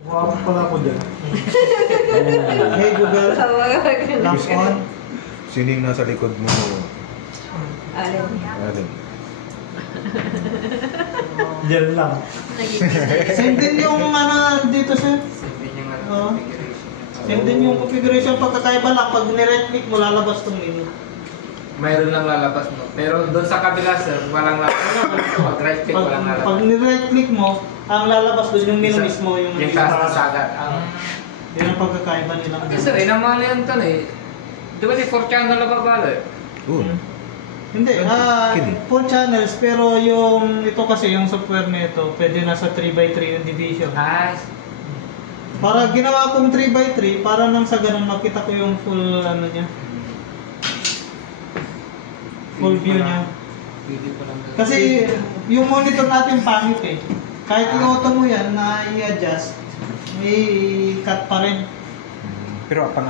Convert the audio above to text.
Wow, pala ko dyan. Hey Google, lock on. Sino yung nasa likod mo? Alin. Diyan lang. Same din yung dito sir. Same din yung configuration. Pagkakaiba lang, pag ni-right click mo, lalabas itong menu. Mayroon lang lalabas mo. Pero doon sa kabila sir, walang lalabas. Pag right click, walang lalabas. Pag ni-right click mo, ang lalabas doon yung menu mismo. Yung taas na sagad. Yun ang pagkakaiba nilang. Sir, inamali yan to eh. Di ba si 4 channel na babalo eh? Hindi, 4 channels, pero yung ito kasi, yung software nito, pwede nasa 3x3 yung division. Para ginawa kong 3x3, para nang sa ganun makita ko yung full niya. Full view niya. Kasi yung monitor natin pangit eh. Kahit i-auto mo yan na i-adjust, may cut pa rin. Pero pang